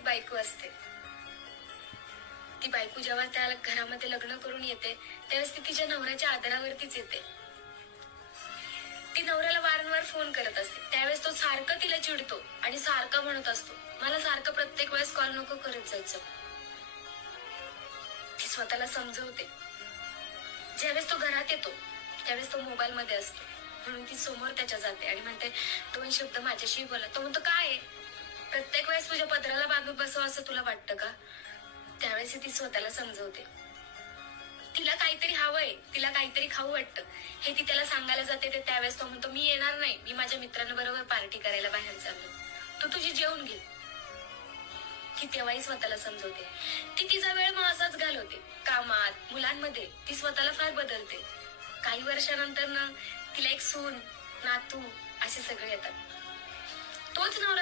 एक बायको असते. ती बायको जेव्हा त्या घरामध्ये लग्न करून येते त्यावेळेस ती तिच्या नवऱ्याच्या आदरावरतीच येते. ती नवऱ्याला वारंवार फोन करत असते. त्यावेळेस तो सारखं तिला चिडतो आणि सारखं म्हणत असतो, मला सारखं प्रत्येक वेळेस कॉल नको करत जायचं. ती स्वतःला समजवते. ज्यावेळेस तो घरात येतो त्यावेळेस तो मोबाईल मध्ये असतो, म्हणून ती समोर त्याच्या जाते आणि म्हणते, 2 शब्द माझ्याशी बोला. तो म्हणतो, काय आहे, प्रत्येक वेळेस तुझ्या पदराला बांधून बसावं असं तुला वाटतं का? त्यावेळेस ती स्वतःला समजवते. तिला काहीतरी हवंय, तिला काहीतरी खाऊ वाटतं, हे ती त्याला सांगायला जाते. ते त्यावेळेस तो म्हणतो, मी येणार नाही, मी माझ्या मित्रांबरोबर पार्टी करायला बाहेर चाललो, तू तुझी जेवून घे. ती तेव्हाही स्वतःला समजवते. ती तिचा वेळ मग असाच घालवते, कामात, मुलांमध्ये. ती स्वतःला फार बदलते. काही वर्षानंतर ना तिला एक सून, नातू असे सगळे येतात. तोच नवरा